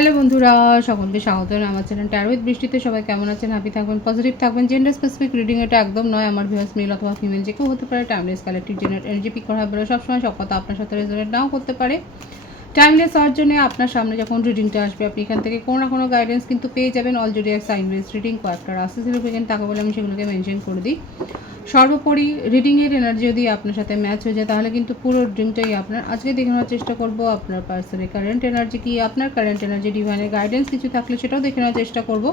Hello বন্ধুরা, সকলকে স্বাগত আমার চ্যানেল ট্যারো উইথ বৃষ্টিতে। সবাই কেমন আছেন? হ্যাপি থাকবেন, পজিটিভ থাকবেন। জেন্ডার স্পেসিফিক রিডিং এটা একদম নয়। আমার ভিউয়ার্স মেল অথবা ফিমেল যে কেউ হতে পারে। Timeless collective generate energy peak করা হবে। সবসময় সব কথা আপনার সাথে রেজোনেট নাও করতে পারে। টাইমলেস হওয়ার জন্য আপনার সামনে যখন রিডিংটা আসবে আপনি এখান থেকে কোনো না কোনো গাইডেন্স কিন্তু পেয়ে যাবেন। All zodiac sign base reading কয়েকটা রাস্তা ছিল প্রেজেন্ট, তাকে বলে আমি সেগুলোকে মেনশন করে দিই। সর্বোপরি রিডিংয়ের এনার্জি যদি আপনার সাথে ম্যাচ হয়ে যায় তাহলে কিন্তু পুরো রিডিংটাই আপনার। আজকে দেখে নেওয়ার চেষ্টা করব আপনার পার্সনের কারেন্ট এনার্জি কি, আপনার কারেন্ট এনার্জি ডিভাইনের গাইডেন্স কিছু থাকলে সেটাও দেখে নেওয়ার চেষ্টা করব।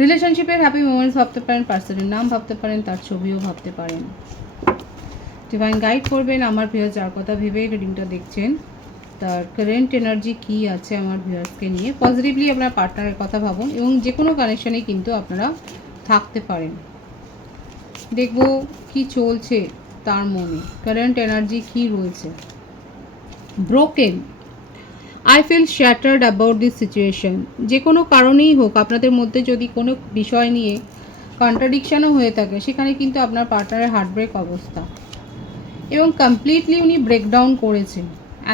রিলেশনশিপের হ্যাপি মোমেন্টস ভাবতে পারেন, পার্সনের নাম ভাবতে পারেন, তার ছবিও ভাবতে পারেন। ডিভাইন গাইড করবেন আমার ভিউয়ার্স যার কথা ভেবেই রিডিংটা দেখছেন, তার কারেন্ট এনার্জি কী আছে আমার ভিউয়ার্সকে নিয়ে। পজিটিভলি আপনার পার্টনারের কথা ভাবুন এবং যে কোনো কানেকশানেই কিন্তু আপনারা থাকতে পারেন। দেখব কি চলছে তার মনে, কারেন্ট এনার্জি কি রয়েছে। Broken, I feel shattered about this situation. যে কোনো কারণেই হোক আপনাদের মধ্যে যদি কোনো বিষয় নিয়ে কন্ট্রাডিকশানও হয়ে থাকে সেখানে কিন্তু আপনার পার্টনারের হার্টব্রেক অবস্থা এবং কমপ্লিটলি উনি ব্রেকডাউন করেছেন।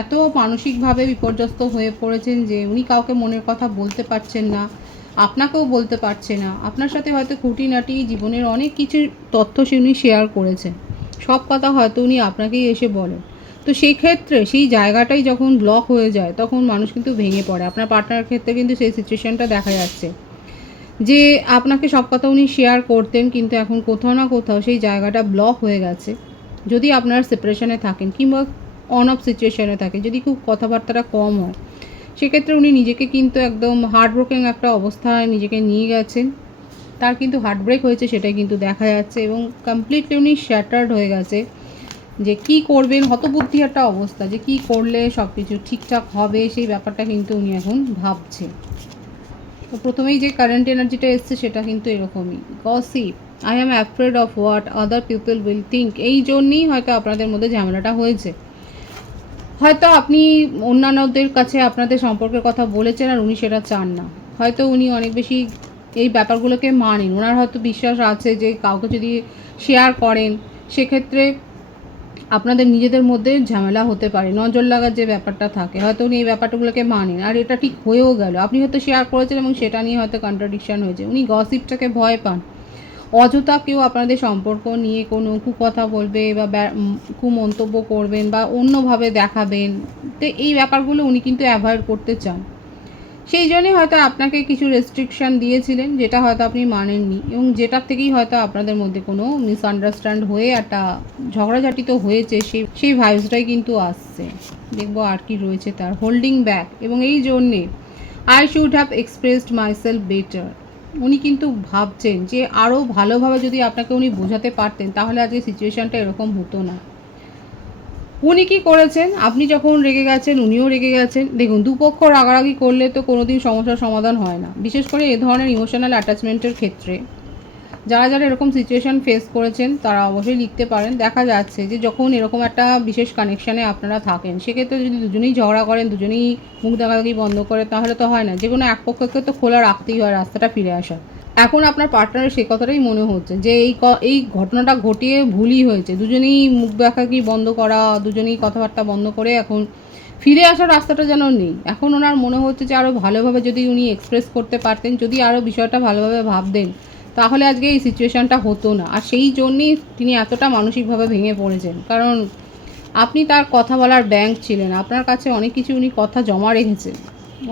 এত মানসিকভাবে বিপর্যস্ত হয়ে পড়েছেন যে উনি কাউকে মনের কথা বলতে পারছেন না, আপনাকেও বলতে পারছে না। আপনার সাথে হয়তো খুঁটিনাটি জীবনের অনেক কিছু তথ্য সে উনি শেয়ার করেছেন, সব কথা হয়তো উনি আপনাকেই এসে বলেন। তো সেই ক্ষেত্রে সেই জায়গাটাই যখন ব্লক হয়ে যায় তখন মানুষ কিন্তু ভেঙে পড়ে। আপনার পার্টনারের ক্ষেত্রে কিন্তু সেই সিচুয়েশানটা দেখা যাচ্ছে যে আপনাকে সব কথা উনি শেয়ার করতেন কিন্তু এখন কোথাও না কোথাও সেই জায়গাটা ব্লক হয়ে গেছে। যদি আপনার সেপারেশনে থাকেন কিংবা অন অফ সিচুয়েশনে থাকেন, যদি খুব কথাবার্তাটা কম হয় সেক্ষেত্রে উনি নিজেকে কিন্তু একদম হার্টব্রোকেন একটা অবস্থায় নিজেকে নিয়ে গেছেন। তার কিন্তু হার্টব্রেক হয়েছে সেটাই কিন্তু দেখা যাচ্ছে এবং কমপ্লিটলি উনি শ্যাটার্ড হয়ে গেছে যে কি করবেন, হতবুদ্ধি একটা অবস্থা যে কি করলে সব কিছু ঠিকঠাক হবে সেই ব্যাপারটা কিন্তু উনি এখন ভাবছেন। তো প্রথমেই যে কারেন্ট এনার্জিটা এসছে সেটা কিন্তু এরকমই। Gossip, I am afraid of what other people will think. এই জন্যই হয়তো আপনাদের মধ্যে ঝামেলাটা হয়েছে। হয়তো আপনি অন্যান্যদের কাছে আপনাদের সম্পর্কের কথা বলেছেন আর উনি সেটা চান না। হয়তো উনি অনেক বেশি এই ব্যাপারগুলোকে মানেন। ওনার হয়তো বিশ্বাস আছে যে কাউকে যদি শেয়ার করেন সেক্ষেত্রে আপনাদের নিজেদের মধ্যে ঝামেলা হতে পারে, নজর লাগার যে ব্যাপারটা থাকে, হয়তো উনি এই ব্যাপারগুলোকে মানেন আর এটা ঠিক হয়েও গেল। আপনি হয়তো শেয়ার করেছেন এবং সেটা নিয়ে হয়তো কন্ট্রাডিকশান হয়েছে। উনি গসিপটাকে ভয় পান। অযথা কেউ আপনাদের সম্পর্ক নিয়ে কোনো কুকথা বলবে বা কুমন্তব্য করবেন বা অন্যভাবে দেখাবেন, তো এই ব্যাপারগুলো উনি কিন্তু অ্যাভয়েড করতে চান। সেই জন্যই হয়তো আপনাকে কিছু রেস্ট্রিকশান দিয়েছিলেন যেটা হয়তো আপনি মানেননি এবং যেটার থেকেই হয়তো আপনাদের মধ্যে কোনো মিসআন্ডারস্ট্যান্ড হয়ে একটা ঝগড়াঝাটি তো হয়েছে, সেই ভাইবসটাই কিন্তু আসছে। দেখবো আর কি রয়েছে তার। হোল্ডিং ব্যাক, এবং এই জন্যে I should have expressed myself better. উনি কিন্তু ভাবছেন যে আরও ভালোভাবে যদি আপনাকে উনি বোঝাতে পারতেন তাহলে আজকে সিচুয়েশানটা এরকম হতো না। উনি কী করেছেন, আপনি যখন রেগে গেছেন উনিও রেগে গেছেন। দেখুন, দুপক্ষ রাগারাগি করলে তো কোনো দিন সমস্যার সমাধান হয় না, বিশেষ করে এ ধরনের ইমোশনাল অ্যাটাচমেন্টের ক্ষেত্রে। যারা যারা এরকম সিচুয়েশান ফেস করেছেন তারা অবশ্যই লিখতে পারেন। দেখা যাচ্ছে যে যখন এরকম একটা বিশেষ কানেকশানে আপনারা থাকেন সেক্ষেত্রে যদি দুজনেই ঝগড়া করেন, দুজনেই মুখ দেখাদেখি বন্ধ করে তাহলে তো হয় না, যে কোনো এক পক্ষকে তো খোলা রাখতেই হয় রাস্তাটা ফিরে আসার। এখন আপনার পার্টনারের সে কথাটাই মনে হচ্ছে যে এই ঘটনাটা ঘটিয়ে ভুলই হয়েছে। দুজনেই মুখ দেখাকি বন্ধ করা, দুজনেই কথাবার্তা বন্ধ করে এখন ফিরে আসার রাস্তাটা যেন নেই। এখন ওনার মনে হচ্ছে যে আরও ভালোভাবে যদি উনি এক্সপ্রেস করতে পারতেন, যদি আরও বিষয়টা ভালোভাবে ভাবতেন তাহলে আজকে এই সিচুয়েশানটা হতো না। আর সেই জন্যই তিনি এতটা মানসিকভাবে ভেঙে পড়েছেন, কারণ আপনি তার কথা বলার ব্যাংক ছিলেন। আপনার কাছে অনেক কিছু উনি কথা জমা রেখেছেন,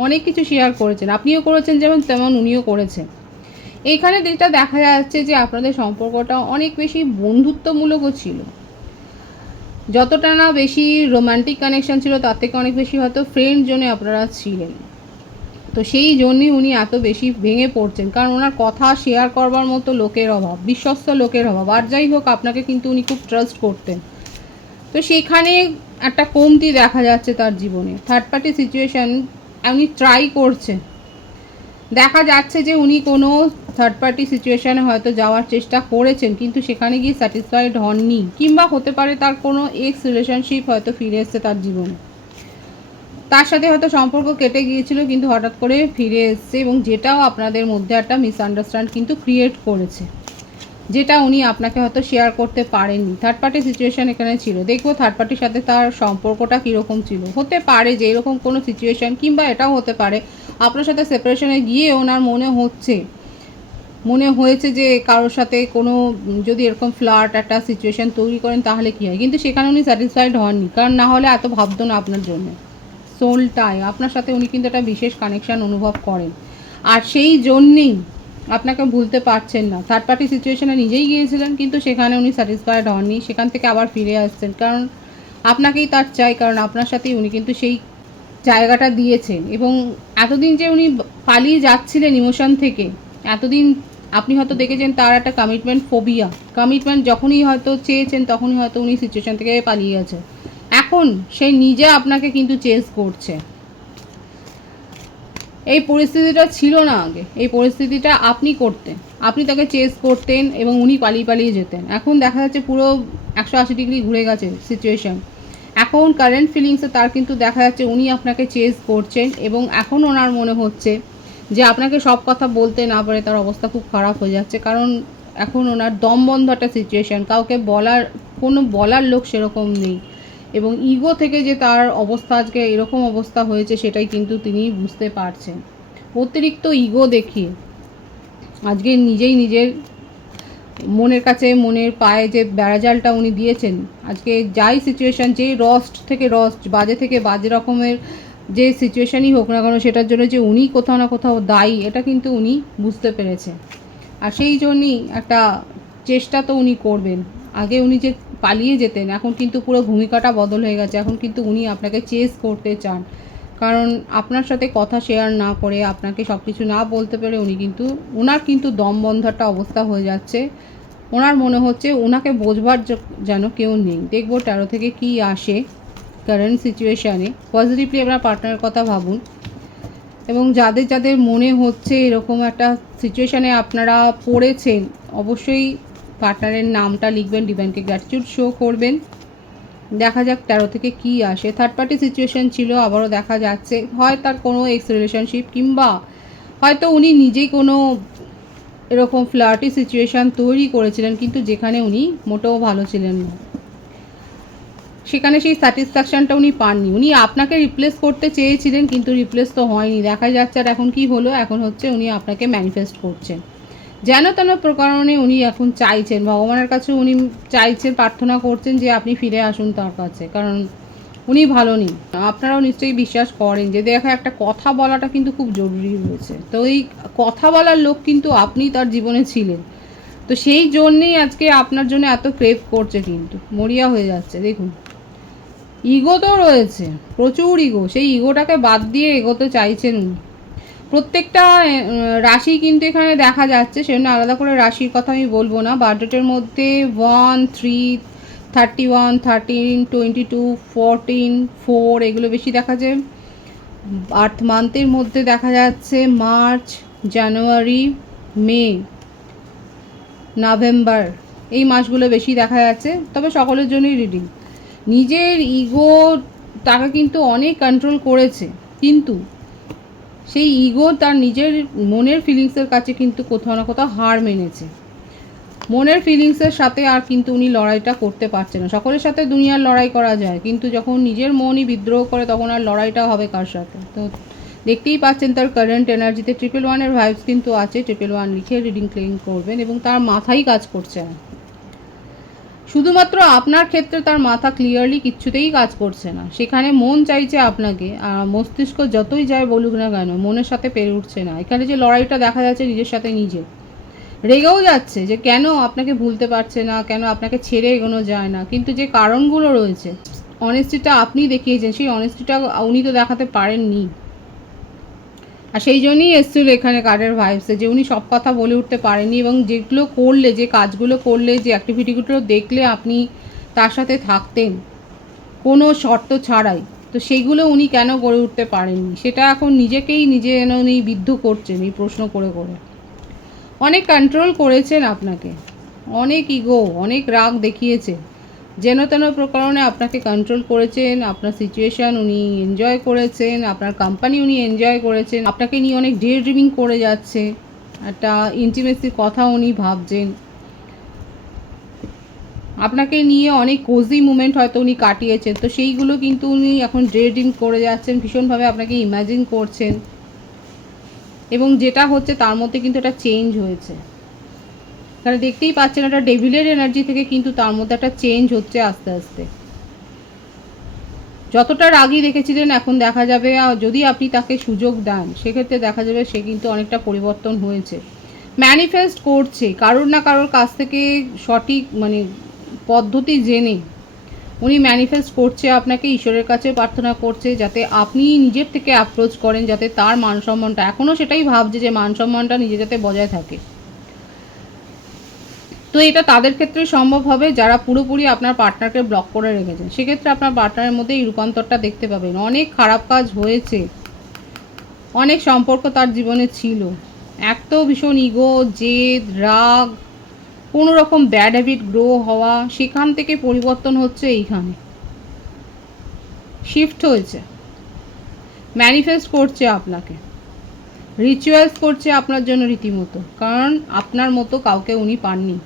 অনেক কিছু শেয়ার করেছেন, আপনিও করেছেন যেমন তেমন উনিও করেছেন। এইখানে যেটা দেখা যাচ্ছে যে আপনাদের সম্পর্কটা অনেক বেশি বন্ধুত্বমূলকও ছিল। যতটা না বেশি রোম্যান্টিক কানেকশান ছিল তার থেকে অনেক বেশি হয়তো ফ্রেন্ড জোনে আপনারা ছিলেন। তো সেই জন্যই উনি এত বেশি ভেঙে পড়ছেন, কারণ ওনার কথা শেয়ার করবার মতো লোকের অভাব, বিশ্বস্ত লোকের অভাব। আর যাই হোক আপনাকে কিন্তু উনি খুব ট্রাস্ট করতেন। তো সেখানে একটা কমতি দেখা যাচ্ছে তার জীবনে। থার্ড পার্টি সিচুয়েশান উনি ট্রাই করছেন। দেখা যাচ্ছে যে উনি কোনো থার্ড পার্টি সিচুয়েশানে হয়তো যাওয়ার চেষ্টা করেছেন কিন্তু সেখানে গিয়ে স্যাটিসফাইড হননি, কিংবা হতে পারে তার কোনো এক্স রিলেশনশিপ হয়তো ফিরে এসছে তার জীবনে, তার সাথে হয়তো সম্পর্ক কেটে গিয়েছিল কিন্তু হঠাৎ করে ফিরে এসছে এবং যেটাও আপনাদের মধ্যে একটা মিসআন্ডারস্ট্যান্ড কিন্তু ক্রিয়েট করেছে। যেটা উনি আপনাকে হয়তো শেয়ার করতে পারেননি। থার্ড পার্টি সিচুয়েশান এখানে ছিল। দেখবো থার্ড পার্টির সাথে তার সম্পর্কটা কীরকম ছিল। হতে পারে যে এরকম কোনো সিচুয়েশান, কিংবা এটাও হতে পারে আপনার সাথে সেপারেশনে গিয়ে ওনার মনে হয়েছে যে কারোর সাথে কোনো যদি এরকম ফ্লার্ট একটা সিচুয়েশান তৈরি করেন তাহলে কী হয়, কিন্তু সেখানে উনি স্যাটিসফাইড হননি, কারণ না হলে এত ভাবতো না আপনার জন্য। সোলটায় আপনার সাথে উনি কিন্তু একটা বিশেষ কানেকশান অনুভব করেন, আর সেই জন্যেই আপনাকে ভুলতে পারছেন না। থার্ড পার্টি সিচুয়েশানে নিজেই গিয়েছিলেন, কিন্তু সেখানে উনি স্যাটিসফাইড হননি, সেখান থেকে আবার ফিরে আসছেন, কারণ আপনাকেই তার চাই, কারণ আপনার সাথেই উনি কিন্তু সেই জায়গাটা দিয়েছেন। এবং এতদিন যে উনি পালিয়ে যাচ্ছিলেন ইমোশন থেকে, এতদিন আপনি হয়তো দেখেছেন তার একটা কমিটমেন্ট ফোবিয়া, কমিটমেন্ট যখনই হয়তো চেয়েছেন তখনই হয়তো উনি সিচুয়েশান থেকে পালিয়ে গেছে। এখন সে নিজে আপনাকে কিন্তু চেস করছে। এই পরিস্থিতিটা ছিল না আগে, এই পরিস্থিতিটা আপনি করতেন, আপনি তাকে চেস করতেন এবং উনি পালিয়ে যেতেন। এখন দেখা যাচ্ছে পুরো 180 ডিগ্রি ঘুরে গেছে সিচুয়েশান। এখন কারেন্ট ফিলিংসে তার কিন্তু দেখা যাচ্ছে উনি আপনাকে চেস করছেন, এবং এখন ওনার মনে হচ্ছে যে আপনাকে সব কথা বলতে না পারে তার অবস্থা খুব খারাপ হয়ে যাচ্ছে, কারণ এখন ওনার দম বন্ধ একটা সিচুয়েশান, কাউকে বলার লোক সেরকম নেই, এবং ইগো থেকে যে তার অবস্থা আজকে এরকম অবস্থা হয়েছে সেটাই কিন্তু তিনি বুঝতে পারছেন। অতিরিক্ত ইগো দেখিয়ে আজকে নিজের মনের কাছে, মনের পায়ে যে বেড়াজালটা উনি দিয়েছেন, আজকে যাই সিচুয়েশান, যেই রস্ট থেকে রস্ট, বাজে থেকে বাজে রকমের যে সিচুয়েশানই হোক না কেন, সেটার জন্য যে উনি কোথাও না কোথাও দায়ী, এটা কিন্তু উনি বুঝতে পেরেছে। আর সেই জন্যই একটা চেষ্টা তো উনি করবেন। আগে উনি যে পালিয়ে যেতেন, এখন কিন্তু পুরো ভূমিকাটা বদল হয়ে গেছে। এখন কিন্তু উনি আপনাকে চেস করতে চান, কারণ আপনার সাথে কথা শেয়ার না করে, আপনাকে সব কিছু না বলতে পেরে ওনার কিন্তু দম বন্ধ একটা অবস্থা হয়ে যাচ্ছে। ওনার মনে হচ্ছে ওনাকে বোঝবার যেন কেউ নেই। দেখবো 13 থেকে কি আসে কারেন্ট সিচুয়েশানে। পজিটিভলি আপনার পার্টনারের কথা ভাবুন, এবং যাদের মনে হচ্ছে এরকম একটা সিচুয়েশানে আপনারা পড়েছেন, অবশ্যই পার্টনারের নামটা লিখবেন, ডিভাইনকে গ্র্যাটিটিউড শো করবেন। দেখা যাক 13 থেকে কি আসে। থার্ড পার্টি সিচুয়েশান ছিল, আবারও দেখা যাচ্ছে হয় তার কোনো এক্স রিলেশনশিপ, কিংবা হয়তো উনি নিজেই কোনো এরকম ফ্লার্টি সিচুয়েশান তৈরি করেছিলেন, কিন্তু যেখানে উনি মোটেও ভালো ছিলেন না, সেখানে সেই স্যাটিসফ্যাকশানটা উনি পাননি। উনি আপনাকে রিপ্লেস করতে চেয়েছিলেন, কিন্তু রিপ্লেস তো হয়নি, দেখা যাচ্ছে। আর এখন কি হলো, এখন হচ্ছে উনি আপনাকে ম্যানিফেস্ট করছেন, যেন তেন প্রকারণে উনি এখন চাইছেন, ভগবানের কাছে উনি চাইছেন, প্রার্থনা করছেন যে আপনি ফিরে আসুন তার কাছে, কারণ উনি ভালো নেই। আপনারাও নিশ্চয়ই বিশ্বাস করেন যে দেখা একটা কথা বলাটা কিন্তু খুব জরুরি রয়েছে, তো এই কথা বলার লোক কিন্তু আপনি তার জীবনে ছিলেন, তো সেই জন্যেই আজকে আপনার জন্য এত ক্রেভ করছে, কিন্তু মরিয়া হয়ে যাচ্ছে। দেখুন, ইগো তো রয়েছে, প্রচুর ইগো, সেই ইগোটাকে বাদ দিয়ে এগোতে চাইছেন উনি। প্রত্যেকটা রাশি কিন্তু এখানে দেখা যাচ্ছে, সেজন্য আলাদা করে রাশির কথা আমি বলবো না। বার্থডেটের মধ্যে 1, 3, 31, 13, 22, 14, 4 এগুলো বেশি দেখা যায়। আর্থ মান্থের মধ্যে দেখা যাচ্ছে মার্চ, জানুয়ারি, মে, নভেম্বর, এই মাসগুলো বেশি দেখা যাচ্ছে। তবে সকলের জন্যই রিডিং। নিজের ইগো তাকে কিন্তু অনেক কন্ট্রোল করেছে, কিন্তু সেই ইগো তার নিজের মনের ফিলিংসের কাছে কিন্তু কোথাও না কোথাও হার মেনেছে। মনের ফিলিংসের সাথে আর কিন্তু উনি লড়াইটা করতে পারছেন না। সকলের সাথে দুনিয়ার লড়াই করা যায়, কিন্তু যখন নিজের মনই বিদ্রোহ করে তখন আর লড়াইটা হবে কার সাথে। তো দেখতেই পাচ্ছেন তার কারেন্ট এনার্জিতে 111-এর ভাইবস কিন্তু আছে। 111 লিখে রিডিং ক্লেম করবেন, এবং তার মাথাই কাজ করছে না। শুধুমাত্র আপনার ক্ষেত্রে তার মাথা ক্লিয়ারলি কিচ্ছুতেই কাজ করছে না, সেখানে মন চাইছে আপনাকে, আর মস্তিষ্ক যতই যায় বলুক না কেন মনের সাথে পেরে উঠছে না। এখানে যে লড়াইটা দেখা যাচ্ছে নিজের সাথে নিজে, রেগেও যাচ্ছে যে কেন আপনাকে ভুলতে পারছে না, কেন আপনাকে ছেড়ে এগোনো যায় না, কিন্তু যে কারণগুলো রয়েছে, অনেস্টিটা আপনি দেখিয়েছেন, সেই অনেস্টিটা উনি তো দেখাতে পারেননি। আর সেই জন্যই এসেছিল এখানে কার্ডের ভাইবসে, যে উনি সব কথা বলে উঠতে পারেননি, এবং যেগুলো করলে, যে কাজগুলো করলে, যে অ্যাক্টিভিটিগুলো দেখলে আপনি তার সাথে থাকতেন কোনো শর্ত ছাড়াই, তো সেইগুলো উনি কেন গড়ে উঠতে পারেননি, সেটা এখন নিজেকেই যেন উনি বিদ্ধ করছেন এই প্রশ্ন করে করে। অনেক কন্ট্রোল করেছেন আপনাকে, অনেক ইগো, অনেক রাগ দেখিয়েছে, যেন তেন প্রকারণে আপনাকে কন্ট্রোল করেছেন। আপনার সিচুয়েশান উনি এনজয় করেছেন, আপনার কোম্পানি উনি এনজয় করেছেন, আপনাকে নিয়ে অনেক ডে ড্রিমিং করে যাচ্ছে, একটা ইন্টিমেসির কথা উনি ভাবছেন। আপনাকে নিয়ে অনেক কোজি মুমেন্ট হয়তো উনি কাটিয়েছেন, তো সেইগুলো কিন্তু উনি এখন ড্রেডিং করে যাচ্ছেন, ভীষণভাবে আপনাকে ইমাজিন করছেন, এবং যেটা হচ্ছে তার মধ্যে কিন্তু একটা চেঞ্জ হয়েছে। কারণ দেখতেই পাচ্ছেন একটা ডেভিলের এনার্জি থেকে কিন্তু তার মধ্যে একটা চেঞ্জ হচ্ছে আস্তে আস্তে। যতটা রাগই দেখেছিলেন এখন দেখা যাবে যদি আপনি তাকে সুযোগ দেন সেক্ষেত্রে দেখা যাবে সে কিন্তু অনেকটা পরিবর্তন হয়েছে, ম্যানিফেস্ট করছে কারোর না কারোর কাছ থেকে সঠিক মানে পদ্ধতি জেনে উনি ম্যানিফেস্ট করছে আপনাকে, ঈশ্বরের কাছে প্রার্থনা করছে যাতে আপনি নিজের থেকে অ্যাপ্রোচ করেন, যাতে তার মান সম্মানটা, এখনও সেটাই ভাবছে যে মান সম্মানটা নিজে যাতে বজায় থাকে। তো এটা তাদের ক্ষেত্রে সম্ভব হবে যারা পুরোপুরি আপনার পার্টনারকে ব্লক করে রেখেছেন, সেক্ষেত্রে আপনার পার্টনারের মধ্যে এই রূপান্তরটা দেখতে পাবেন। অনেক খারাপ কাজ হয়েছে, অনেক সম্পর্ক তার জীবনে ছিল, এত ভীষণ ইগো, জেদ, রাগ, কোনো রকম ব্যাড হ্যাবিট গ্রো হওয়া, সেখান থেকে পরিবর্তন হচ্ছে, এইখানে শিফট হয়েছে, ম্যানিফেস্ট করছে আপনাকে, রিচুয়ালস করছে আপনার জন্য রীতিমতো, কারণ আপনার মতো কাউকে উনি পাননি।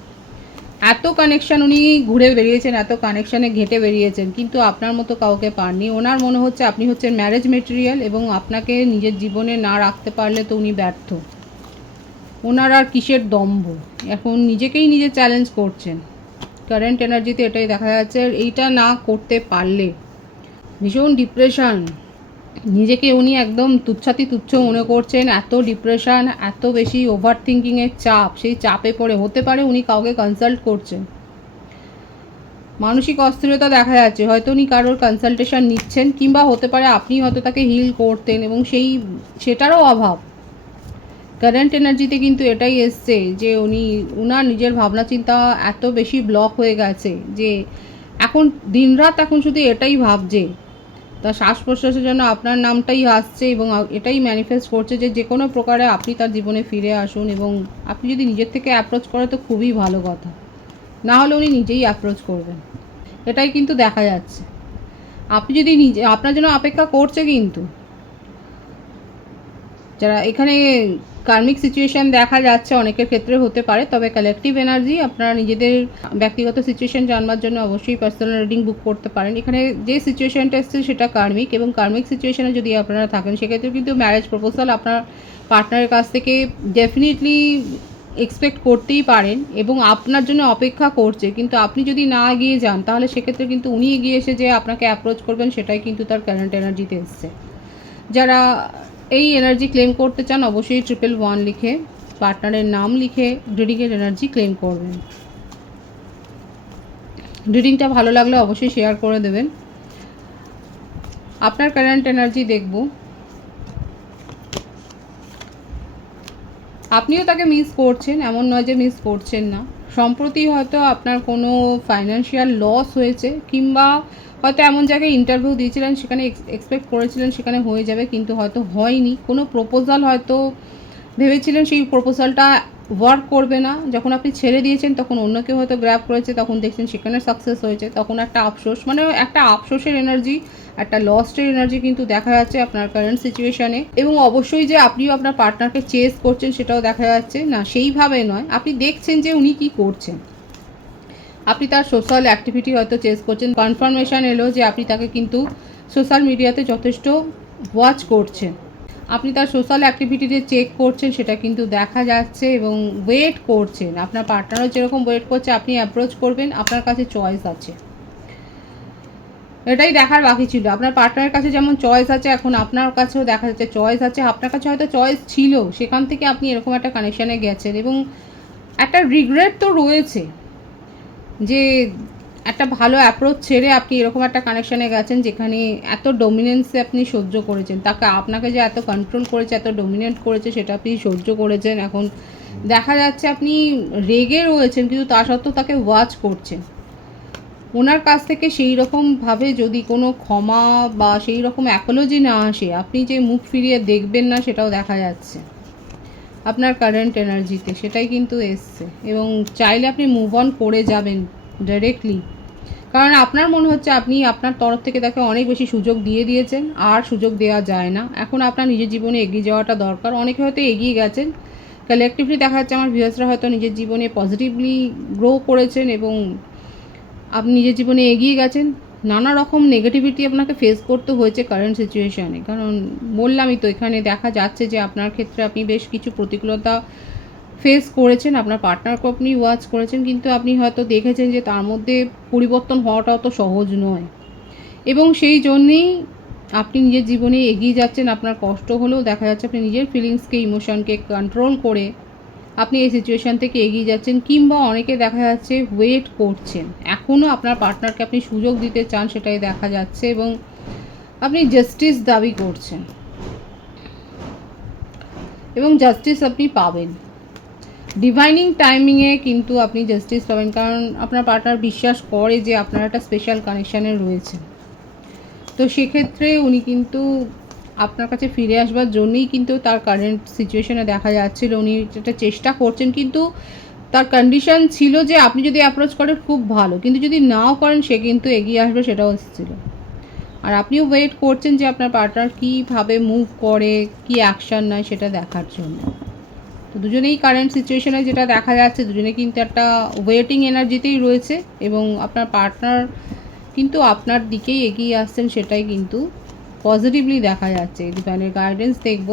এত কানেকশান উনি ঘুরে বেরিয়েছেন, এত কানেকশানে ঘেঁটে বেরিয়েছেন, কিন্তু আপনার মতো কাউকে পাননি। ওনার মনে হচ্ছে আপনি হচ্ছেন ম্যারেজ মেটেরিয়াল, এবং আপনাকে নিজের জীবনে না রাখতে পারলে তো উনি ব্যর্থ। ওনার আর কিসের দম্ভ, এখন নিজেকেই নিজে চ্যালেঞ্জ করছেন। কারেন্ট এনার্জিতে এটাই দেখা যাচ্ছে, এইটা না করতে পারলে ভীষণ ডিপ্রেশন, নিজেকে উনি একদম তুচ্ছাতি তুচ্ছ মনে করছেন, এত ডিপ্রেশন, এত বেশি ওভার থিঙ্কিংয়ের চাপ, সেই চাপে পড়ে হতে পারে উনি কাউকে কনসাল্ট করছেন, মানসিক অস্থিরতা দেখা যাচ্ছে, হয়তো উনি কারোর কনসালটেশন নিচ্ছেন, কিংবা হতে পারে আপনি হয়তো তাকে হিল করতেন এবং সেটারও অভাব। কারেন্ট এনার্জিতে কিন্তু এটাই এসছে যে উনার নিজের ভাবনা চিন্তা এত বেশি ব্লক হয়ে গেছে যে এখন দিনরাত এখন শুধু এটাই ভাবছে, তা শ্বাস প্রশ্বাসের জন্য আপনার নামটাই আসছে, এবং এটাই ম্যানিফেস্ট করছে যে যে কোনো প্রকারে আপনি তার জীবনে ফিরে আসুন, এবং আপনি যদি নিজের থেকে অ্যাপ্রোচ করেন তো খুবই ভালো কথা, না হলে উনি নিজেই অ্যাপ্রোচ করবেন, এটাই কিন্তু দেখা যাচ্ছে। আপনি যদি নিজে, আপনার জন্য অপেক্ষা করছে, কিন্তু যারা এখানে কার্মিক সিচুয়েশান দেখা যাচ্ছে অনেকের ক্ষেত্রে হতে পারে, তবে কালেকটিভ এনার্জি আপনারা নিজেদের ব্যক্তিগত সিচুয়েশান জানবার জন্য অবশ্যই পার্সোনাল রিডিং বুক করতে পারেন। এখানে যে সিচুয়েশানটা এসছে সেটা কার্মিক, এবং কার্মিক সিচুয়েশানে যদি আপনারা থাকেন সেক্ষেত্রে কিন্তু ম্যারেজ প্রপোজাল আপনার পার্টনারের কাছ থেকে ডেফিনেটলি এক্সপেক্ট করতেই পারেন, এবং আপনার জন্য অপেক্ষা করছে, কিন্তু আপনি যদি না এগিয়ে যান তাহলে সেক্ষেত্রে কিন্তু উনি এগিয়ে এসে যে আপনাকে অ্যাপ্রোচ করবেন, সেটাই কিন্তু তার কারেন্ট এনার্জিতে এসছে। যারা এই এনার্জি ক্লেম করতে চান অবশ্যই 111 লিখে পার্টনারের নাম লিখে রিডিংয়ের এনার্জি ক্লেম করবেন। রিডিংটা ভালো লাগলে অবশ্যই শেয়ার করে দেবেন। আপনার কারেন্ট এনার্জি দেখব, আপনিও তাকে মিস করছেন, এমন নয় যে মিস করছেন না। সম্প্রতি হয়তো আপনার কোনো ফাইন্যান্সিয়াল লস হয়েছে, কিংবা হয়তো এমন জায়গায় ইন্টারভিউ দিয়েছিলেন, সেখানে এক্সপেক্ট করেছিলেন সেখানে হয়ে যাবে, কিন্তু হয়তো হয়নি। কোনো প্রপোজাল হয়তো ভেবেছিলেন সেই প্রপোজালটা ওয়ার্ক করবে না, যখন আপনি ছেড়ে দিয়েছেন তখন অন্য কেউ হয়তো গ্র্যাব করেছে, তখন দেখছেন সেখানে সাকসেস হয়েছে, তখন একটা আফসোস, মানে একটা আফসোসের এনার্জি, একটা লস্টের এনার্জি কিন্তু দেখা যাচ্ছে আপনার কারেন্ট সিচুয়েশানে। এবং অবশ্যই যে আপনিও আপনার পার্টনারকে চেস করছেন সেটাও দেখা যাচ্ছে না, সেইভাবে নয়, আপনি দেখছেন যে উনি কী করছেন, আপনি তার সোশ্যাল অ্যাক্টিভিটি হয়তো চেস করছেন, কনফার্মেশন এলো যে আপনি তাকে কিন্তু সোশ্যাল মিডিয়াতে যথেষ্ট ওয়াচ করছেন, আপনি তার সোশ্যাল অ্যাক্টিভিটিতে চেক করছেন, সেটা কিন্তু দেখা যাচ্ছে, এবং ওয়েট করছেন, আপনার পার্টনারও যেরকম ওয়েট করছে আপনি অ্যাপ্রোচ করবেন, আপনার কাছে চয়েস আছে, এটাই দেখার বাকি ছিল। আপনার পার্টনারের কাছে যেমন চয়েস আছে, এখন আপনার কাছেও দেখা যাচ্ছে চয়েস আছে, আপনার কাছে হয়তো চয়েস ছিল, সেখান থেকে আপনি এরকম একটা কানেকশানে গেছেন, এবং একটা রিগ্রেট তো রয়েছে যে একটা ভালো অ্যাপ্রোচ ছেড়ে আপনি এরকম একটা কানেকশানে গেছেন যেখানে এত ডমিনেন্সে আপনি সহ্য করেছেন, আপনাকে যে এত কন্ট্রোল করেছে, এত ডমিনেট করেছে, সেটা আপনি সহ্য করেছেন। এখন দেখা যাচ্ছে আপনি রেগে রয়েছেন, কিন্তু তা সত্ত্বেও তাকে ওয়াচ করছেন। ওনার কাছ থেকে সেই রকমভাবে যদি কোনো ক্ষমা বা সেই রকম অ্যাপোলজি না আসে, আপনি যে মুখ ফিরিয়ে দেখবেন না, সেটাও দেখা যাচ্ছে আপনার কারেন্ট এনার্জিতে, সেটাই কিন্তু এসছে। এবং চাইলে আপনি মুভ অন করে যাবেন ডাইরেক্টলি, কারণ আপনার মনে হচ্ছে আপনি আপনার তরফ থেকে তাকে অনেক বেশি সুযোগ দিয়েছেন, আর সুযোগ দেওয়া যায় না। এখন আপনার নিজের জীবনে এগিয়ে যাওয়াটা দরকার। অনেকে হয়তো এগিয়ে গেছেন, কালেকটিভলি দেখা যাচ্ছে আমার ভিউয়ার্সরা হয়তো নিজের জীবনে পজিটিভলি গ্রো করেছেন, এবং আপনি নিজের জীবনে এগিয়ে গেছেন, নানা রকম নেগেটিভিটি আপনাকে ফেস করতে হয়েছে কারেন্ট সিচুয়েশানে, কারণ বললামই তো এখানে দেখা যাচ্ছে যে আপনার ক্ষেত্রে আপনি বেশ কিছু প্রতিকূলতা ফেস করেছেন, আপনার পার্টনারকে আপনি ওয়াচ করেছেন, কিন্তু আপনি হয়তো দেখেছেন যে তার মধ্যে পরিবর্তন হওয়াটা অত সহজ নয়, এবং সেই জন্যেই আপনি নিজের জীবনে এগিয়ে যাচ্ছেন। আপনার কষ্ট হলেও দেখা যাচ্ছে আপনি নিজের ফিলিংসকে, ইমোশনকে কন্ট্রোল করে আপনি এই সিচুয়েশান থেকে এগিয়ে যাচ্ছেন, কিংবা অনেকে দেখা যাচ্ছে ওয়েট করছেন, এখনও আপনার পার্টনারকে আপনি সুযোগ দিতে চান, সেটাই দেখা যাচ্ছে, এবং আপনি জাস্টিস দাবি করছেন এবং জাস্টিস আপনি পাবেন। ডিভাইনিং টাইমিংয়ে কিন্তু আপনি জাস্টিস পাবেন, কারণ আপনার পার্টনার বিশ্বাস করে যে আপনার একটা স্পেশাল কানেকশানে রয়েছে। তো সেক্ষেত্রে উনি কিন্তু আপনার কাছে ফিরে আসবার জন্যই কিন্তু তার কারেন্ট সিচুয়েশানে দেখা যাচ্ছিল উনি যেটা চেষ্টা করছেন, কিন্তু তার কন্ডিশন ছিল যে আপনি যদি অ্যাপ্রোচ করেন খুব ভালো, কিন্তু যদি নাও করেন সে কিন্তু এগিয়ে আসবে, সেটাও ছিল। আর আপনিও ওয়েট করছেন যে আপনার পার্টনার কীভাবে মুভ করে, কী অ্যাকশান নেয় সেটা দেখার জন্য। তো দুজনেই কারেন্ট সিচুয়েশানে যেটা দেখা যাচ্ছে, দুজনে কিন্তু একটা ওয়েটিং এনার্জিতেই রয়েছে, এবং আপনার পার্টনার কিন্তু আপনার দিকেই এগিয়ে আসছেন, সেটাই কিন্তু পজিটিভলি দেখা যাচ্ছে। ডিভাইনের গাইডেন্স দেখব,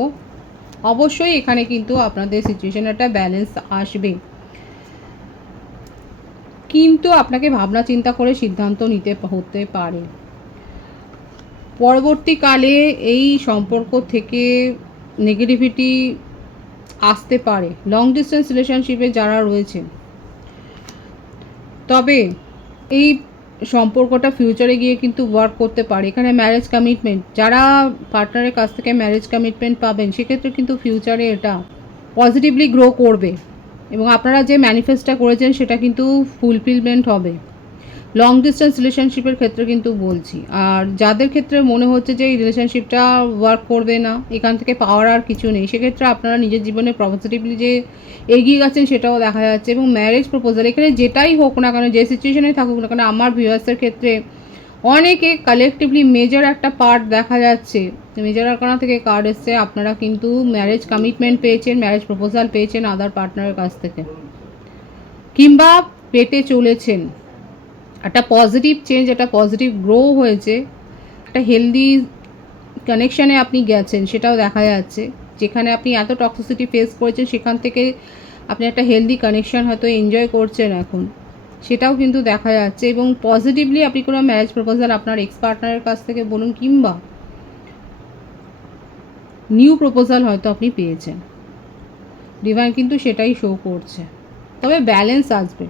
অবশ্যই এখানে কিন্তু আপনাদের সিচুয়েশানে একটা ব্যালেন্স আসবে, কিন্তু আপনাকে ভাবনা চিন্তা করে সিদ্ধান্ত নিতে হতে পারে। পরবর্তীকালে এই সম্পর্ক থেকে নেগেটিভিটি আসতে পারে লং ডিস্টেন্স রিলেশনশিপে যারা রয়েছে, তবে এই সম্পর্কটা ফিউচারে গিয়ে কিন্তু ওয়ার্ক করতে পারে। এখানে ম্যারেজ কমিটমেন্ট, যারা পার্টনারের কাছ থেকে ম্যারেজ কমিটমেন্ট পাবেন সেক্ষেত্রে কিন্তু ফিউচারে এটা পজিটিভলি গ্রো করবে, এবং আপনারা যে ম্যানিফেস্টটা করেছেন সেটা কিন্তু ফুলফিলমেন্ট হবে লং ডিস্টেন্স রিলেশনশিপের ক্ষেত্রে কিন্তু বলছি। আর যাদের ক্ষেত্রে মনে হচ্ছে যে এই রিলেশনশিপটা ওয়ার্ক করবে না, এখান থেকে পাওয়ার আর কিছু নেই, সেক্ষেত্রে আপনারা নিজের জীবনে পজিটিভলি যে এগিয়ে গেছেন সেটাও দেখা যাচ্ছে। এবং ম্যারেজ প্রপোজাল, এখানে যেটাই হোক না কেন, যে সিচুয়েশনে থাকুক না কেন, আমার ভিউয়ার্সের ক্ষেত্রে অনেকে কালেকটিভলি মেজর একটা পার্ট দেখা যাচ্ছে, মেজর আরকানা থেকে কার্ড এসছে, আপনারা কিন্তু ম্যারেজ কমিটমেন্ট পেয়েছেন, ম্যারেজ প্রপোজাল পেয়েছেন আদার পার্টনারের কাছ থেকে, কিংবা পেতে চলেছেন। একটা পজিটিভ চেঞ্জ, একটা পজিটিভ গ্রো হয়েছে, একটা হেলদি কানেকশানে আপনি গেছেন, সেটাও দেখা যাচ্ছে। যেখানে আপনি এত টক্সিসিটি ফেস করেছেন সেখান থেকে আপনি একটা হেলদি কানেকশান হয়তো এনজয় করছেন এখন, সেটাও কিন্তু দেখা যাচ্ছে। এবং পজিটিভলি আপনি কোনো ম্যারেজ প্রপোজাল আপনার এক্স পার্টনারের কাছ থেকে বলুন, কিংবা নিউ প্রপোজাল হয়তো আপনি পেয়েছেন, ডিভাইন কিন্তু সেটাই শো করছে। তবে ব্যালেন্স আসবে,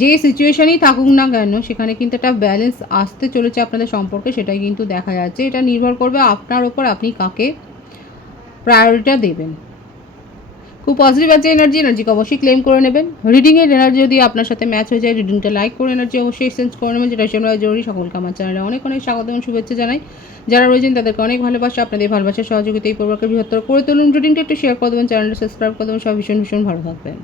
যে সিচুয়েশানেই থাকুক না কেন সেখানে কিন্তু একটা ব্যালেন্স আসতে চলেছে আপনাদের সম্পর্কে, সেটাই কিন্তু দেখা যাচ্ছে। এটা নির্ভর করবে আপনার ওপর, আপনি কাকে প্রায়োরিটিটা দেবেন। খুব পজিটিভ আছে এনার্জিকে অবশ্যই ক্লেম করে নেবেন। রিডিংয়ের এনার্জি যদি আপনার সাথে ম্যাচ হয়ে যায়, রিডিংটা লাইক করে এনার্জি অবশ্যই এক্সচেঞ্জ করে নেবেন, যেটা জন্য জরুরি। সকলকে আমার চ্যানেলে অনেক অনেক স্বাগত এবং শুভেচ্ছা জানাই। যারা রয়েছেন তাদেরকে অনেক ভালোবাসা, আপনাদের ভালোবাসার সহযোগিতা এই পরিবারকে বৃহত্তর করে তুলুন। রিডিংটা একটু শেয়ার করে দেবেন, চ্যানেলটা সাবস্ক্রাইব করে দেবেন। সব ভীষণ ভীষণ ভালো থাকবেন।